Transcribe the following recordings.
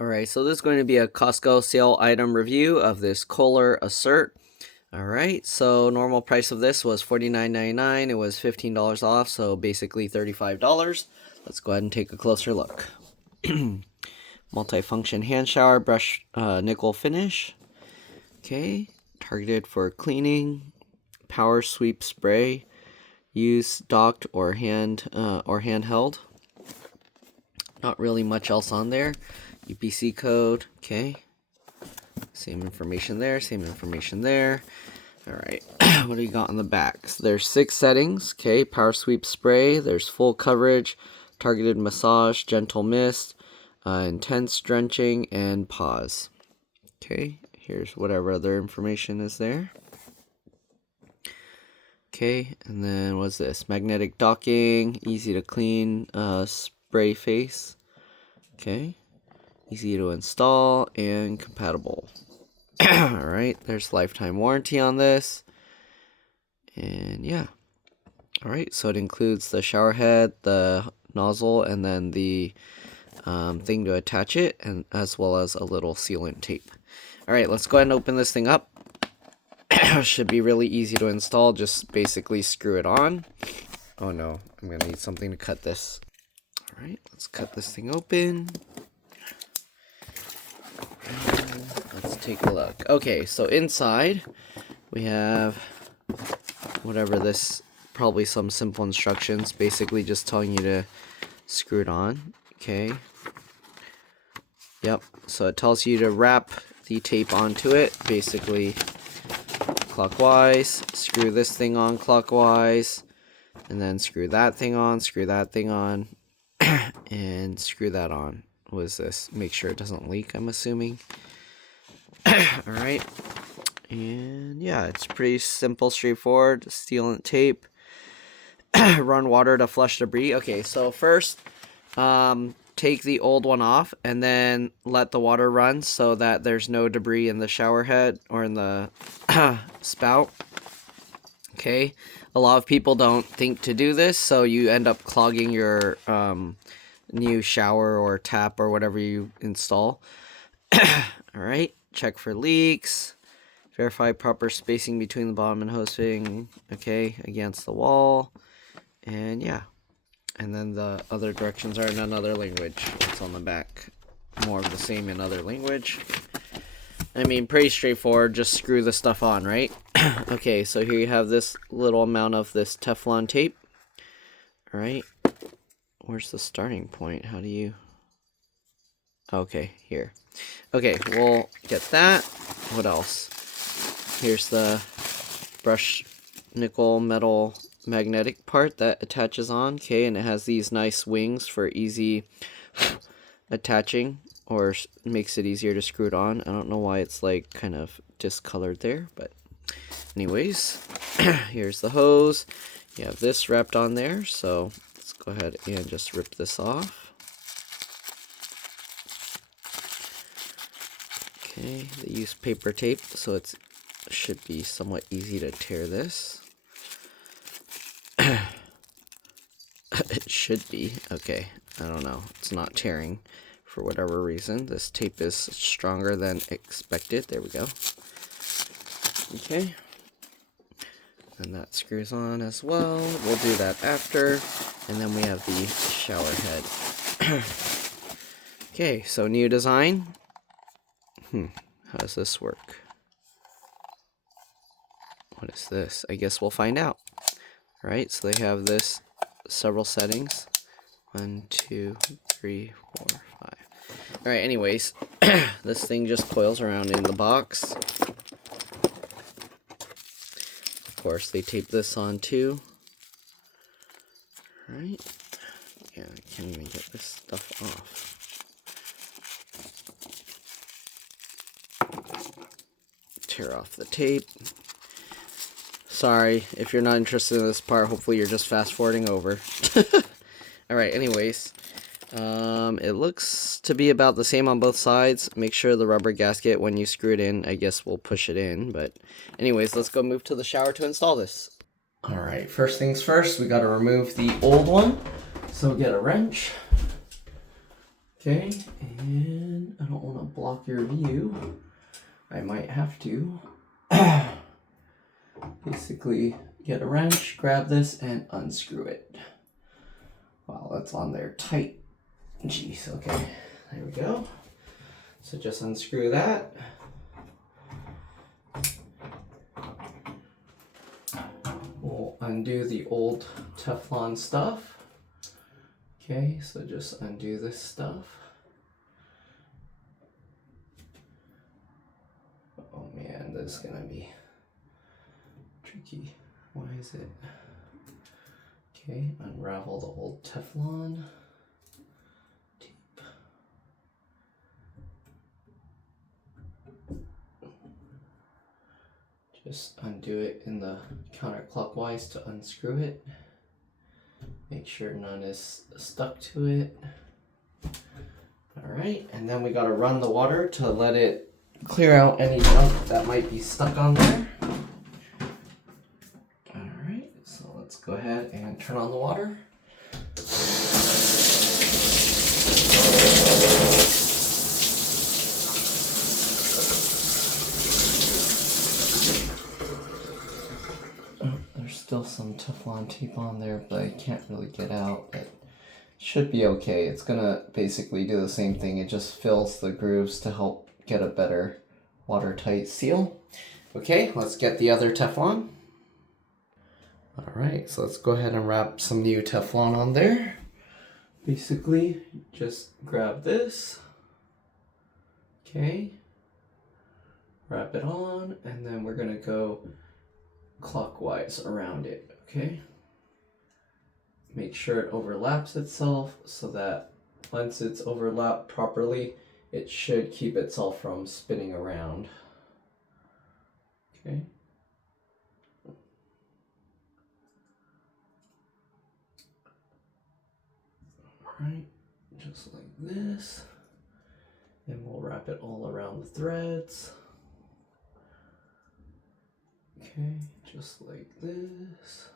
Alright, so this is going to be a Costco sale item review of this Kohler Assert. Alright, so normal price of this was $49.99. It was $15 off, so basically $35. Let's go ahead and take a closer look. Multifunction hand shower brush nickel finish. Okay, targeted for cleaning. PowerSweep spray. Use docked or handheld. Not really much else on there. UPC code, okay. Same information there, same information there. Alright, what do we got on the back? So there's 6 settings, okay. PowerSweep spray, there's full coverage, targeted massage, gentle mist, intense drenching, and pause. Okay, here's whatever other information is there. Okay, and then what's this? Magnetic docking, easy to clean, spray face. Okay. Easy to install and compatible. Alright, there's lifetime warranty on this. And yeah. Alright, so it includes the shower head, the nozzle, and then the thing to attach it, and as well as a little sealant tape. Alright, let's go ahead and open this thing up. Should be really easy to install. Just basically screw it on. Oh no, I'm going to need something to cut this. Alright, let's cut this thing open. Let's take a look. Okay, so inside we have whatever this, probably some simple instructions, basically just telling you to screw it on. Okay. Yep, so it tells you to wrap the tape onto it, basically clockwise, screw this thing on clockwise, and then screw that thing on, and screw that on. What is this? Make sure it doesn't leak, I'm assuming. Alright. And yeah, it's pretty simple, straightforward. Sealant tape. Run water to flush debris. Okay, so first, take the old one off and then let the water run so that there's no debris in the shower head or in the spout. Okay, a lot of people don't think to do this, so you end up clogging your new shower or tap or whatever you install. Alright, check for leaks. Verify proper spacing between the bottom and hose fitting. Okay, against the wall. And yeah. And then the other directions are in another language. It's on the back. More of the same in other language. I mean, pretty straightforward. Just screw the stuff on, right? Okay, so here you have this little amount of this Teflon tape. Alright. Where's the starting point? How do you... Okay, here. Okay, we'll get that. What else? Here's the brush nickel metal magnetic part that attaches on. Okay, and it has these nice wings for easy attaching, or makes it easier to screw it on. I don't know why it's like kind of discolored there, but anyways, here's the hose. You have this wrapped on there, so let's go ahead and just rip this off. Okay, they use paper tape, so it should be somewhat easy to tear this. It should be. Okay, I don't know. It's not tearing for whatever reason. This tape is stronger than expected. There we go. Okay. And that screws on as well. We'll do that after. And then we have the shower head. Okay, so new design. How does this work? What is this? I guess we'll find out. Alright, so they have this several settings. 1, 2, 3, 4, 5. Alright, anyways, this thing just coils around in the box. Of course, they tape this on too. Alright. Yeah, I can't even get this stuff off. Tear off the tape. Sorry, if you're not interested in this part, hopefully you're just fast forwarding over. Alright, anyways. It looks to be about the same on both sides. Make sure the rubber gasket, when you screw it in, I guess will push it in. But anyways, let's go move to the shower to install this. Alright, first things first, we gotta remove the old one. So get a wrench. Okay, and I don't block your view, I might have to basically get a wrench, grab this, and unscrew it. Wow, that's on there tight. Jeez, okay, there we go. So just unscrew that. We'll undo the old Teflon stuff. Okay, so just undo this stuff. Oh man, this is gonna be tricky. Why is it? Okay, unravel the old Teflon tape. Just undo it in the counterclockwise to unscrew it. Make sure none is stuck to it. Alright, and then we gotta run the water to let it clear out any junk that might be stuck on there. Alright, so let's go ahead and turn on the water. There's still some Teflon tape on there, but I can't really get out. It should be okay. It's gonna basically do the same thing. It just fills the grooves to help get a better watertight seal. Okay, let's get the other Teflon. Alright, so let's go ahead and wrap some new Teflon on there. Basically, just grab this. Okay. Wrap it on, and then we're gonna go clockwise around it, okay? Make sure it overlaps itself so that once it's overlapped properly, it should keep itself from spinning around. Okay. Alright, just like this. And we'll wrap it all around the threads. Okay, just like this.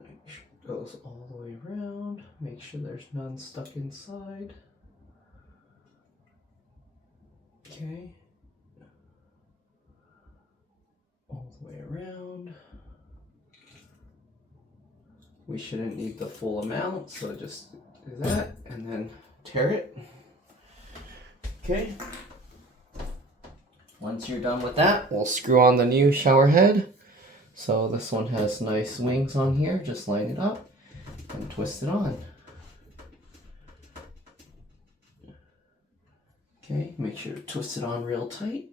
Make sure it goes all the way around. Make sure there's none stuck inside. Okay. All the way around. We shouldn't need the full amount, so just do that and then tear it. Okay. Once you're done with that, we'll screw on the new shower head. So this one has nice wings on here. Just line it up and twist it on. Okay, make sure to twist it on real tight.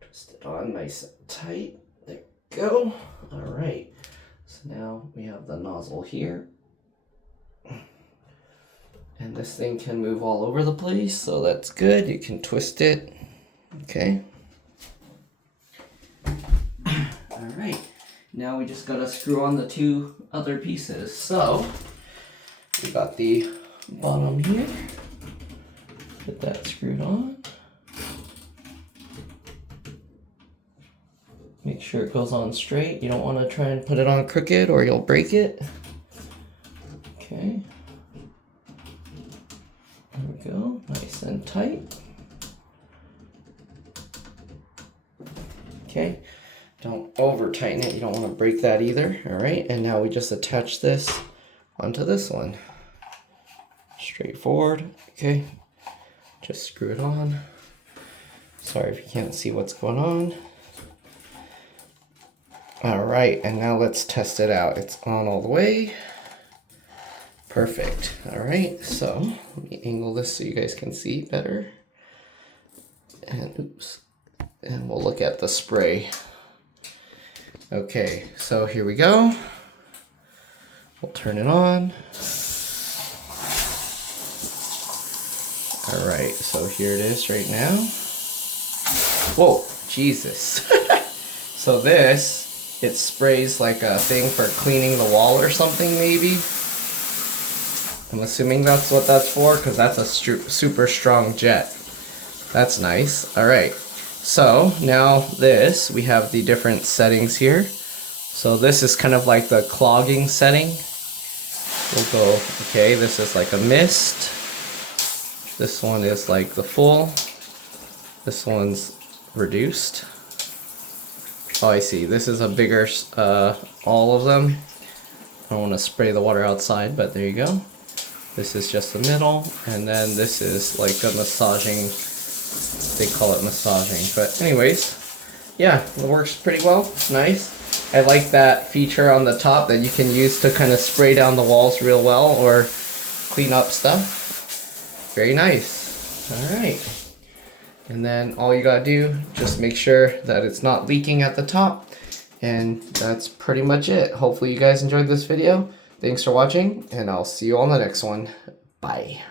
Twist it on nice and tight. There we go. All right. So now we have the nozzle here. And this thing can move all over the place, so that's good. You can twist it. Okay. All right. Now we just gotta screw on the two other pieces. So we got the bottom here. Get that screwed on. Make sure it goes on straight. You don't want to try and put it on crooked or you'll break it. Okay. There we go. Nice and tight. Okay. Don't over tighten it. You don't want to break that either. All right. And now we just attach this onto this one. Straightforward. Okay. Just screw it on. Sorry if you can't see what's going on. All right, and now let's test it out. It's on all the way. Perfect. All right, so let me angle this so you guys can see better. And oops, and we'll look at the spray. Okay, so here we go. We'll turn it on. All right, so here it is right now. Whoa, Jesus. So this, it sprays like a thing for cleaning the wall or something, maybe. I'm assuming that's what that's for, because that's a super strong jet. That's nice. All right. So now we have the different settings here. So this is kind of like the clogging setting. We'll go, okay, this is like a mist. This one is like the full. This one's reduced. Oh, I see. This is a bigger, all of them. I don't want to spray the water outside, but there you go. This is just the middle, and then this is like a massaging, they call it massaging. But anyways, yeah, it works pretty well. It's nice. I like that feature on the top that you can use to kind of spray down the walls real well or clean up stuff. Very nice. All right. And then all you gotta do, just make sure that it's not leaking at the top. And that's pretty much it. Hopefully you guys enjoyed this video. Thanks for watching, and I'll see you on the next one. Bye.